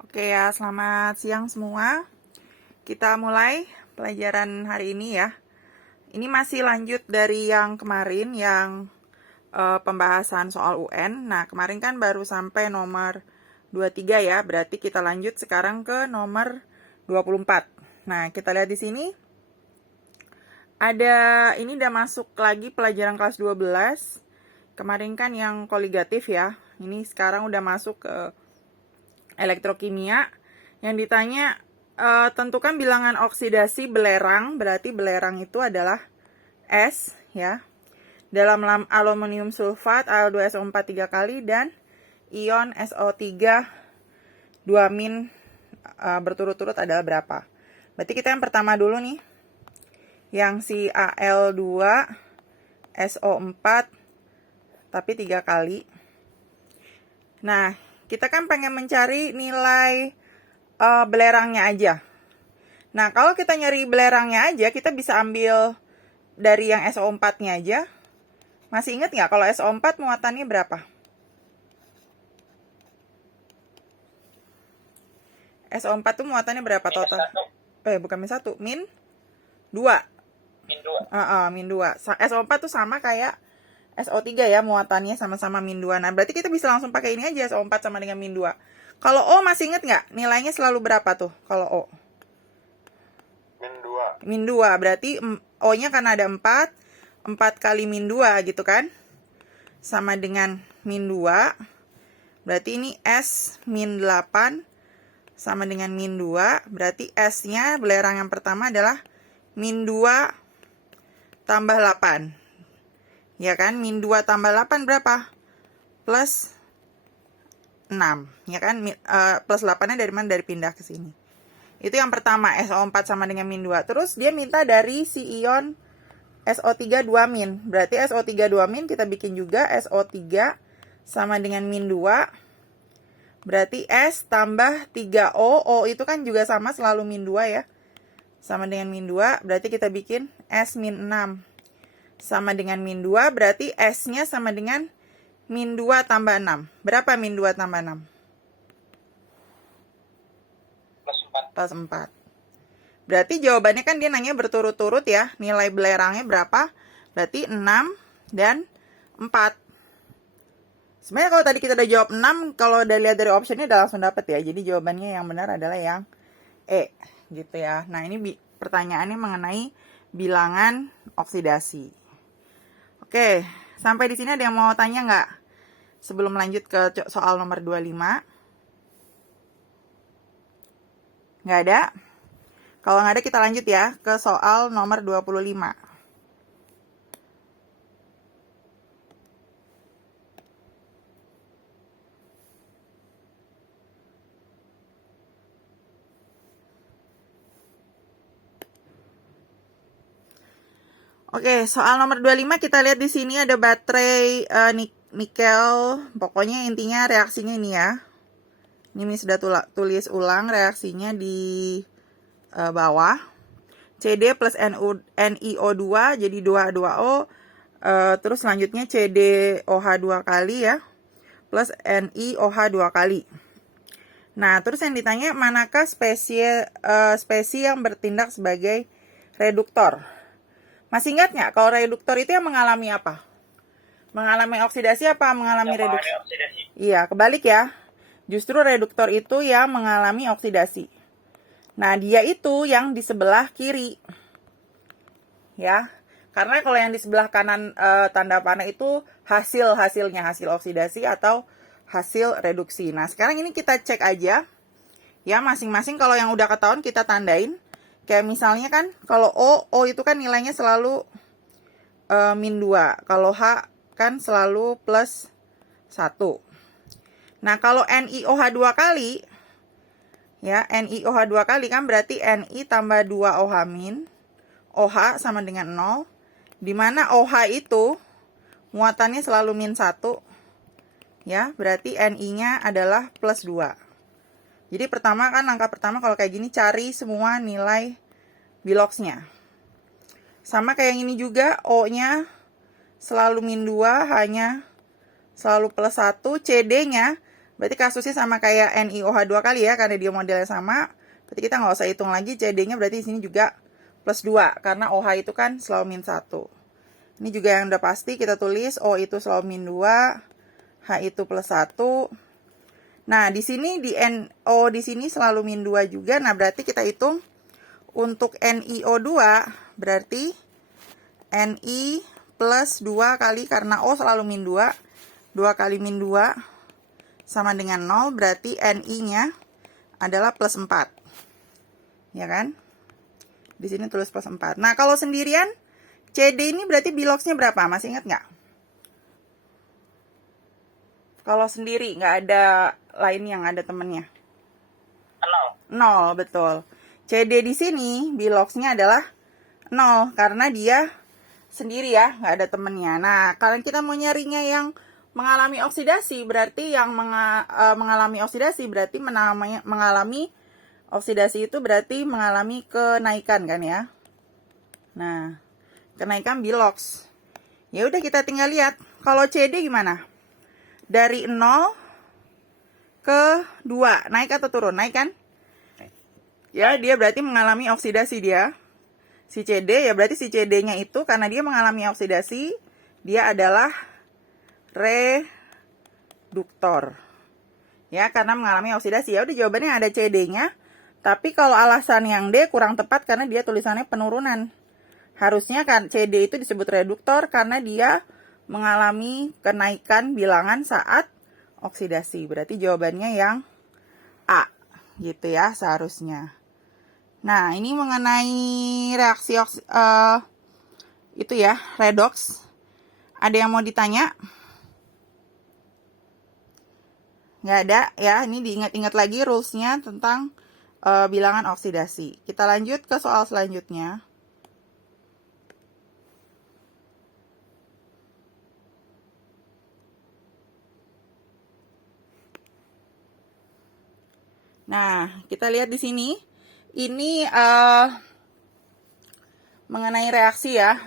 Oke ya, selamat siang semua. Kita mulai pelajaran hari ini ya. Ini masih lanjut dari yang kemarin, yang pembahasan soal UN. Nah, kemarin kan baru sampai nomor 23 ya, berarti kita lanjut sekarang ke nomor 24. Nah, kita lihat di sini. Ini udah masuk lagi pelajaran kelas 12. Kemarin kan yang koligatif ya. Ini sekarang udah masuk ke elektrokimia. Yang ditanya, tentukan bilangan oksidasi belerang, berarti belerang itu adalah S ya. Dalam aluminium sulfat Al2SO4 3 kali dan ion SO3 2- berturut-turut adalah berapa? Berarti kita yang pertama dulu nih. Yang si Al2SO4 tapi 3 kali. Nah, kita kan pengen mencari nilai belerangnya aja. Nah, kalau kita nyari belerangnya aja, kita bisa ambil dari yang SO4-nya aja. Masih ingat nggak kalau SO4 muatannya berapa? SO4 tuh muatannya berapa total? Bukan min 1, min 2. Min 2. SO4 tuh sama kayak SO3 ya, muatannya sama-sama min 2. Nah, berarti kita bisa langsung pakai ini aja, SO4 sama dengan min 2. Kalau O masih inget nggak? Nilainya selalu berapa tuh kalau O? Min 2. Berarti O-nya karena ada 4. 4 kali min 2 gitu kan? Sama dengan min 2. Berarti ini S min 8 sama dengan min 2. Berarti S-nya belerang yang pertama adalah min 2 tambah 8. Ya kan? Min 2 tambah 8 berapa? Plus 6. Ya kan? Plus 8-nya dari mana? Dari pindah ke sini. Itu yang pertama, SO4 sama dengan min 2. Terus dia minta dari si ion SO3 2-. Berarti SO3 2- kita bikin juga SO3 sama dengan min 2. Berarti S tambah 3O. O itu kan juga sama selalu min 2 ya. Sama dengan min 2. Berarti kita bikin S min 6. Sama dengan min 2. Berarti S-nya sama dengan min 2 tambah 6. Berapa min 2 tambah 6? Plus 4. Berarti jawabannya kan dia nanya berturut-turut ya. Nilai belerangnya berapa? Berarti 6 dan 4. Sebenarnya kalau tadi kita udah jawab 6, kalau udah lihat dari optionnya udah langsung dapet ya. Jadi jawabannya yang benar adalah yang E. Gitu ya. Nah, ini pertanyaannya mengenai bilangan oksidasi. Oke, sampai di sini ada yang mau tanya nggak? Sebelum lanjut ke soal nomor 25. Nggak ada? Kalau nggak ada kita lanjut ya ke soal nomor 25. Oke, soal nomor 25 kita lihat di sini ada baterai nikel. Pokoknya intinya reaksinya ini ya. Ini sudah tulis ulang reaksinya di bawah. CD plus NiO2 jadi 2H2O. Terus selanjutnya CdOH 2 kali ya. Plus NiOH 2 kali. Nah, terus yang ditanya manakah spesies yang bertindak sebagai reduktor? Masih ingat nggak kalau reduktor itu yang mengalami apa? Mengalami oksidasi apa mengalami reduksi? Iya, kebalik ya. Justru reduktor itu yang mengalami oksidasi. Nah, dia itu yang di sebelah kiri. Ya. Karena kalau yang di sebelah kanan tanda panah itu hasil oksidasi atau hasil reduksi. Nah, sekarang ini kita cek aja. Ya, masing-masing kalau yang udah ketahuan kita tandain. Kayak misalnya kan kalau O itu kan nilainya selalu min 2. Kalau H kan selalu plus 1. Nah, kalau NiOH 2 kali, ya, NiOH 2 kali kan berarti Ni tambah 2OH min, OH sama dengan 0, di mana OH itu muatannya selalu min 1, ya, berarti Ni-nya adalah plus 2. Jadi pertama kan langkah pertama kalau kayak gini cari semua nilai biloxnya. Sama kayak yang ini juga, O-nya selalu min 2, H-nya selalu plus 1, CD-nya Berarti kasusnya sama kayak NiOH 2 kali ya, karena dia modelnya sama. Berarti kita nggak usah hitung lagi, CD-nya berarti di sini juga plus 2, karena OH itu kan selalu min 1. Ini juga yang udah pasti, kita tulis O itu selalu min 2, H itu plus 1. Nah, di sini di NO di sini selalu min 2 juga. Nah, berarti kita hitung untuk NiO2 berarti Ni plus 2 kali, karena O selalu min 2, 2 kali min 2 sama dengan 0, berarti Ni-nya adalah plus 4. Ya kan? Di sini tulis plus 4. Nah, kalau sendirian, CD ini berarti biloxnya berapa? Masih ingat nggak? Kalau sendiri, nggak ada lain yang ada temennya. 0, betul. CD di sini, biloxnya adalah 0, karena dia sendiri ya, nggak ada temennya. Nah, kalau kita mau nyarinya yang mengalami oksidasi, berarti yang mengalami oksidasi berarti mengalami oksidasi itu berarti mengalami kenaikan kan ya. Nah, kenaikan bilox. Ya udah kita tinggal lihat. Kalau CD gimana? Dari 0 ke 2, naik atau turun? Naik kan? Ya, dia berarti mengalami oksidasi dia. Si CD, ya berarti si CD-nya itu karena dia mengalami oksidasi, dia adalah reduktor. Ya, karena mengalami oksidasi. Ya udah jawabannya ada CD-nya. Tapi kalau alasan yang D kurang tepat karena dia tulisannya penurunan. Harusnya kan CD itu disebut reduktor karena dia mengalami kenaikan bilangan saat oksidasi. Berarti jawabannya yang A. Gitu ya seharusnya. Nah, ini mengenai reaksi itu ya, redox. Ada yang mau ditanya? Nggak ada ya, ini diingat-ingat lagi rules-nya tentang bilangan oksidasi. Kita lanjut ke soal selanjutnya. Nah, kita lihat di sini. Ini mengenai reaksi ya.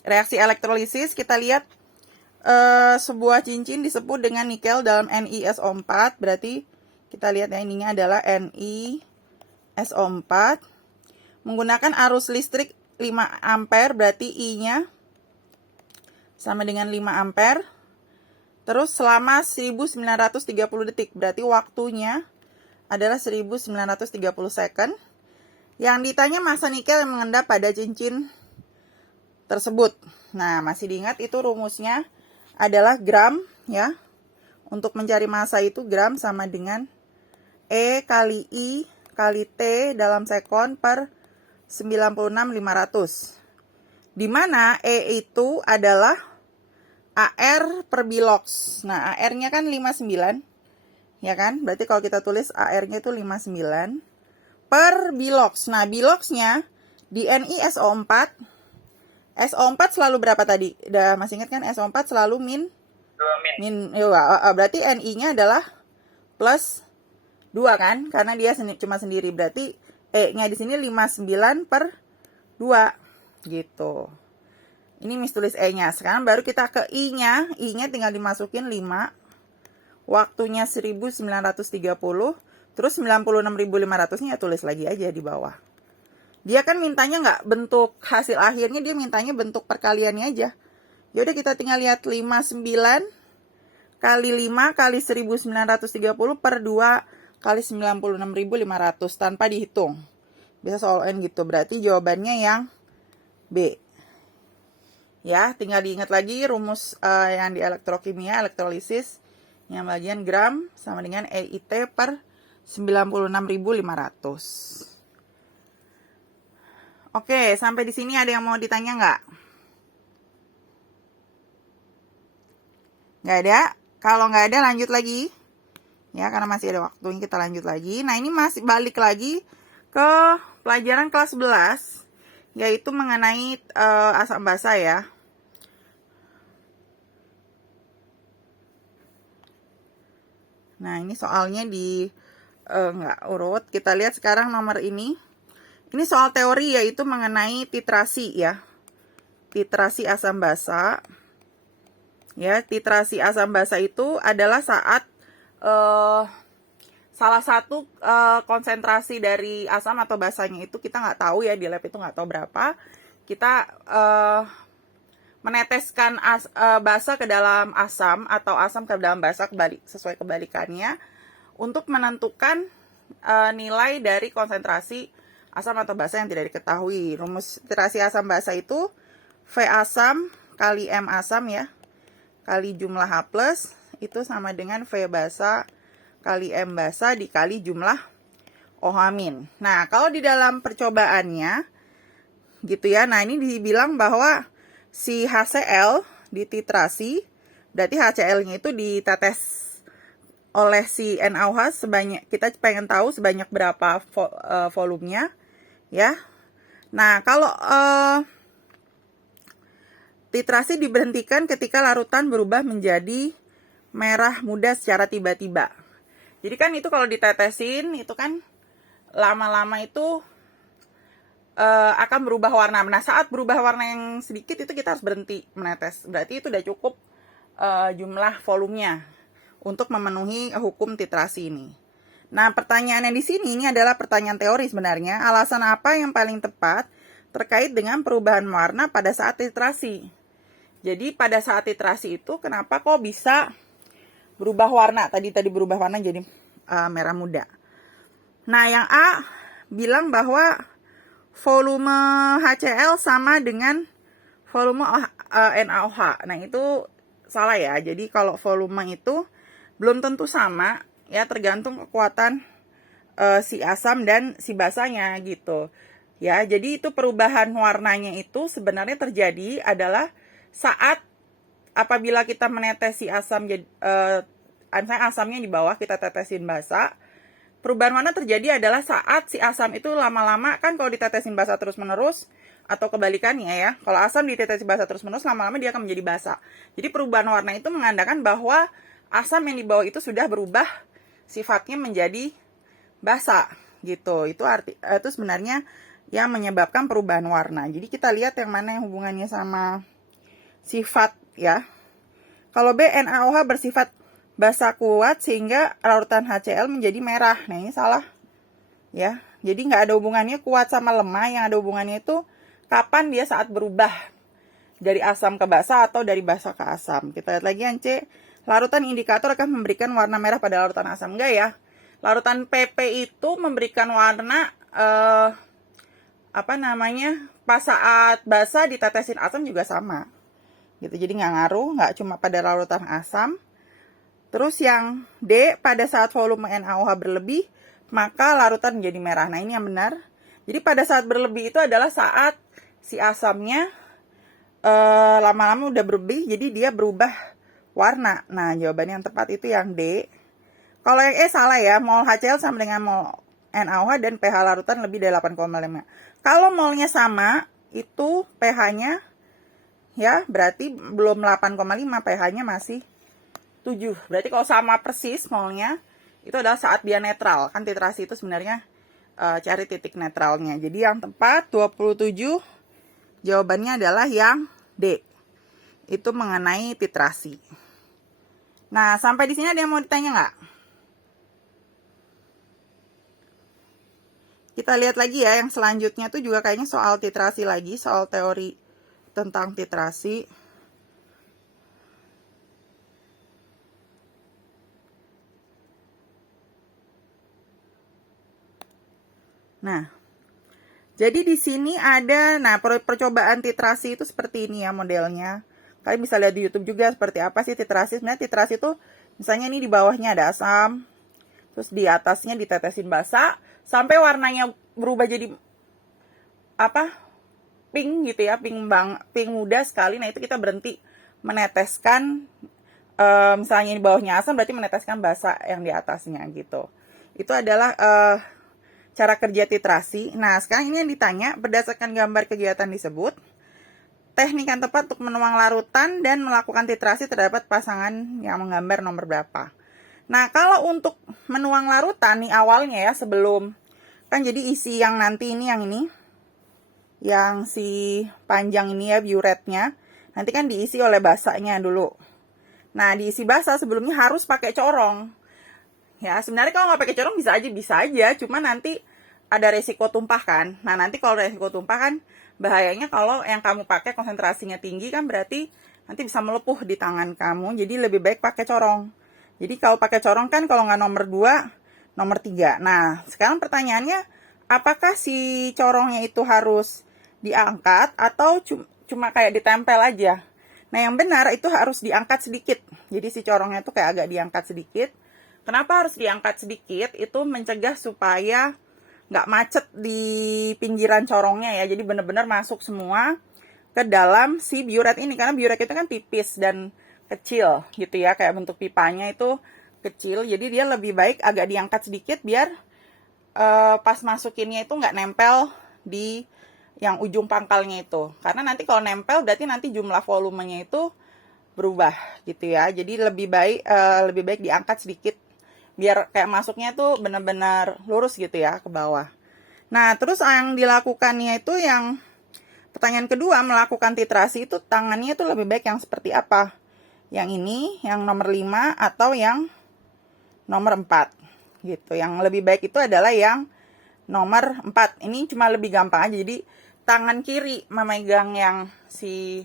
Reaksi elektrolisis, kita lihat sebuah cincin disebut dengan nikel dalam NiSO4. Berarti kita lihat ya, ininya adalah NiSO4. Menggunakan arus listrik 5 ampere, berarti I-nya sama dengan 5 ampere. Terus selama 1930 detik, berarti waktunya adalah 1930 second. Yang ditanya massa nikel yang mengendap pada cincin tersebut. Nah, masih diingat itu rumusnya adalah gram ya. Untuk mencari massa itu gram sama dengan E kali I kali T dalam sekon per 96.500. Di mana E itu adalah AR per bilox. Nah, AR-nya kan 59. Ya kan? Berarti kalau kita tulis AR-nya itu 59 per bilox. Nah, biloxnya di NiSO4. SO4 selalu berapa tadi? Udah masih ingat kan? SO4 selalu min. Berarti Ni-nya adalah plus 2 kan? Karena dia cuma sendiri. Berarti E-nya di sini 59 per 2. Gitu. Ini mis tulis E-nya. Sekarang baru kita ke I-nya. I-nya tinggal dimasukin 5. Waktunya 1930. Terus 96.500-nya ya tulis lagi aja di bawah. Dia kan mintanya nggak bentuk hasil akhirnya, dia mintanya bentuk perkaliannya aja. Yaudah kita tinggal lihat 59 kali 5 kali 1930 per 2 kali 96.500 tanpa dihitung. Bisa soal N gitu. Berarti jawabannya yang B. Ya, tinggal diingat lagi rumus yang di elektrokimia, elektrolisis. Yang bagian gram sama dengan EIT per 96.500. Oke, sampai di sini ada yang mau ditanya nggak? Nggak ada? Kalau nggak ada, lanjut lagi. Ya, karena masih ada waktunya, kita lanjut lagi. Nah, ini masih balik lagi ke pelajaran kelas 11, yaitu mengenai asam basa ya. Nah, ini soalnya di nggak urut. Kita lihat sekarang nomor ini. Ini soal teori yaitu mengenai titrasi ya. Titrasi asam basa. Ya, titrasi asam basa itu adalah saat eh, salah satu konsentrasi dari asam atau basanya itu kita nggak tahu ya, di lab itu nggak tahu berapa. Kita meneteskan basa ke dalam asam atau asam ke dalam basa, sesuai kebalikannya, untuk menentukan nilai dari konsentrasi asam atau basa yang tidak diketahui. Rumus titrasi asam basa itu V asam kali M asam ya, kali jumlah H plus itu sama dengan V basa kali M basa dikali jumlah OH min. Nah, kalau di dalam percobaannya gitu ya, nah ini dibilang bahwa si HCl dititrasi, berarti HCl-nya itu ditetes oleh si NaOH sebanyak, kita pengen tahu sebanyak berapa volumenya ya. Nah, kalau titrasi diberhentikan ketika larutan berubah menjadi merah muda secara tiba-tiba. Jadi kan itu kalau ditetesin itu kan lama-lama itu akan berubah warna. Nah, saat berubah warna yang sedikit itu kita harus berhenti menetes. Berarti itu udah cukup jumlah volumenya untuk memenuhi hukum titrasi ini. Nah, pertanyaannya di sini ini adalah pertanyaan teori sebenarnya. Alasan apa yang paling tepat terkait dengan perubahan warna pada saat titrasi? Jadi pada saat titrasi itu kenapa kok bisa berubah warna? Tadi berubah warna jadi merah muda. Nah, yang A bilang bahwa volume HCl sama dengan volume NaOH. Nah, itu salah ya. Jadi kalau volume itu belum tentu sama ya, tergantung kekuatan si asam dan si basanya gitu. Ya, jadi itu perubahan warnanya itu sebenarnya terjadi adalah saat apabila kita menetesi asam, asamnya di bawah kita tetesin basa, perubahan warna terjadi adalah saat si asam itu lama-lama, kan kalau ditetesin basa terus-menerus, atau kebalikannya ya, kalau asam ditetesin basa terus-menerus, lama-lama dia akan menjadi basa. Jadi perubahan warna itu menandakan bahwa asam yang di bawah itu sudah berubah sifatnya menjadi basa gitu. Itu sebenarnya yang menyebabkan perubahan warna. Jadi kita lihat yang mana yang hubungannya sama sifat ya. Kalau B, NaOH bersifat basa kuat sehingga larutan HCl menjadi merah. Nah, ini salah ya. Jadi nggak ada hubungannya kuat sama lemah, yang ada hubungannya itu kapan dia saat berubah dari asam ke basa atau dari basa ke asam. Kita lihat lagi yang C, larutan indikator akan memberikan warna merah pada larutan asam. Enggak ya. Larutan PP itu memberikan warna pas saat basa ditetesin asam juga sama. Gitu. Jadi nggak ngaruh, nggak cuma pada larutan asam. Terus yang D, pada saat volume NaOH berlebih, maka larutan menjadi merah. Nah, ini yang benar. Jadi pada saat berlebih itu adalah saat si asamnya lama-lama udah berlebih, jadi dia berubah warna. Nah, jawaban yang tepat itu yang D. Kalau yang E salah ya, mol HCl sama dengan mol NaOH dan pH larutan lebih dari 8,5. Kalau molnya sama, itu pH-nya ya berarti belum 8,5, pH-nya masih 7. Berarti kalau sama persis molnya, itu adalah saat dia netral. Kan titrasi itu sebenarnya cari titik netralnya. Jadi yang tepat 27 jawabannya adalah yang D. Itu mengenai titrasi. Nah, sampai di sini ada yang mau ditanya nggak? Kita lihat lagi ya, yang selanjutnya tuh juga kayaknya soal titrasi lagi, soal teori tentang titrasi. Nah, jadi di sini ada, percobaan titrasi itu seperti ini ya modelnya. Kalian bisa lihat di YouTube juga seperti apa sih titrasi. Sebenarnya titrasi itu, misalnya ini di bawahnya ada asam, terus di atasnya ditetesin basa, sampai warnanya berubah jadi pink gitu ya, pink muda sekali. Nah, itu kita berhenti meneteskan, misalnya di bawahnya asam berarti meneteskan basa yang di atasnya gitu. Itu adalah cara kerja titrasi. Nah, sekarang ini yang ditanya, berdasarkan gambar kegiatan disebut, teknik yang tepat untuk menuang larutan dan melakukan titrasi terdapat pasangan yang menggambar nomor berapa. Nah, kalau untuk menuang larutan nih awalnya ya, sebelum, kan jadi isi yang nanti ini, yang si panjang ini ya, biuretnya, nanti kan diisi oleh basanya dulu. Nah, diisi basa sebelumnya harus pakai corong. Ya, sebenarnya kalau nggak pakai corong bisa aja. Cuma nanti ada resiko tumpah kan. Nah, nanti kalau resiko tumpah kan bahayanya kalau yang kamu pakai konsentrasinya tinggi kan berarti nanti bisa melepuh di tangan kamu. Jadi lebih baik pakai corong. Jadi kalau pakai corong kan kalau nggak nomor 2, nomor 3. Nah, sekarang pertanyaannya, apakah si corongnya itu harus diangkat atau cuma kayak ditempel aja? Nah, yang benar itu harus diangkat sedikit. Jadi si corongnya itu kayak agak diangkat sedikit. Kenapa harus diangkat sedikit? Itu mencegah supaya nggak macet di pinggiran corongnya ya. Jadi benar-benar masuk semua ke dalam si biuret ini. Karena biuret itu kan tipis dan kecil gitu ya. Kayak bentuk pipanya itu kecil. Jadi dia lebih baik agak diangkat sedikit biar pas masukinnya itu nggak nempel di yang ujung pangkalnya itu. Karena nanti kalau nempel berarti nanti jumlah volumenya itu berubah gitu ya. Jadi lebih baik diangkat sedikit biar kayak masuknya tuh benar-benar lurus gitu ya ke bawah. Nah, terus yang dilakukannya itu yang pertanyaan kedua, melakukan titrasi itu tangannya itu lebih baik yang seperti apa? Yang ini, yang nomor 5 atau yang nomor 4 gitu. Yang lebih baik itu adalah yang nomor 4. Ini cuma lebih gampang aja. Jadi tangan kiri memegang yang si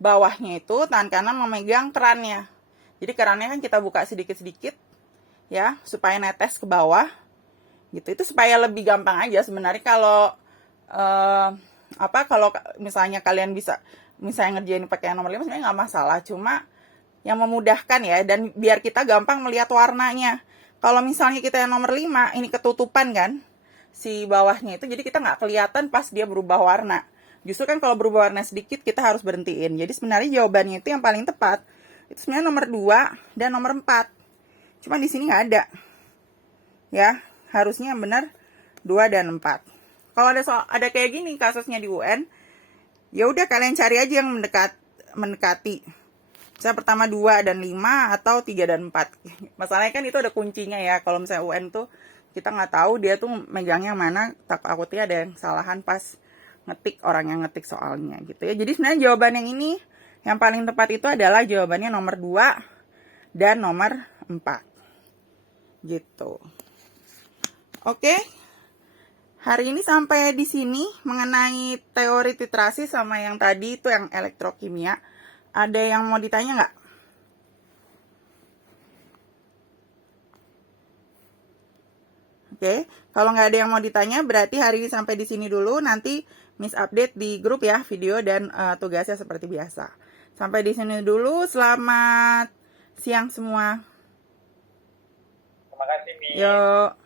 bawahnya itu, tangan kanan memegang kerannya. Jadi kerannya kan kita buka sedikit-sedikit ya, supaya netes ke bawah. Gitu. Itu supaya lebih gampang aja sebenarnya kalau kalau misalnya kalian bisa misalnya ngerjain pakai yang nomor 5 sebenarnya nggak masalah, cuma yang memudahkan ya, dan biar kita gampang melihat warnanya. Kalau misalnya kita yang nomor 5 ini ketutupan kan si bawahnya itu, jadi kita nggak kelihatan pas dia berubah warna. Justru kan kalau berubah warna sedikit kita harus berhentiin. Jadi sebenarnya jawabannya itu yang paling tepat itu sebenarnya nomor 2 dan nomor 4. Cuma di sini nggak ada. Ya, harusnya yang benar 2 dan 4. Kalau ada kayak gini kasusnya di UN, ya udah kalian cari aja yang mendekati. Misalnya pertama 2 dan 5 atau 3 dan 4. Masalahnya kan itu ada kuncinya ya. Kalau misalnya UN tuh kita nggak tahu dia tuh megangnya mana, takutnya ada yang kesalahan pas ngetik, orang yang ngetik soalnya gitu ya. Jadi sebenarnya jawaban yang ini yang paling tepat itu adalah jawabannya nomor 2 dan nomor 4. Gitu. Oke. Hari ini sampai di sini mengenai teori titrasi sama yang tadi itu yang elektrokimia. Ada yang mau ditanya nggak? Oke, kalau nggak ada yang mau ditanya, berarti hari ini sampai di sini dulu. Nanti Miss update di grup ya, video dan tugasnya seperti biasa. Sampai di sini dulu. Selamat siang semua. Terima kasih, Mi. Yuk.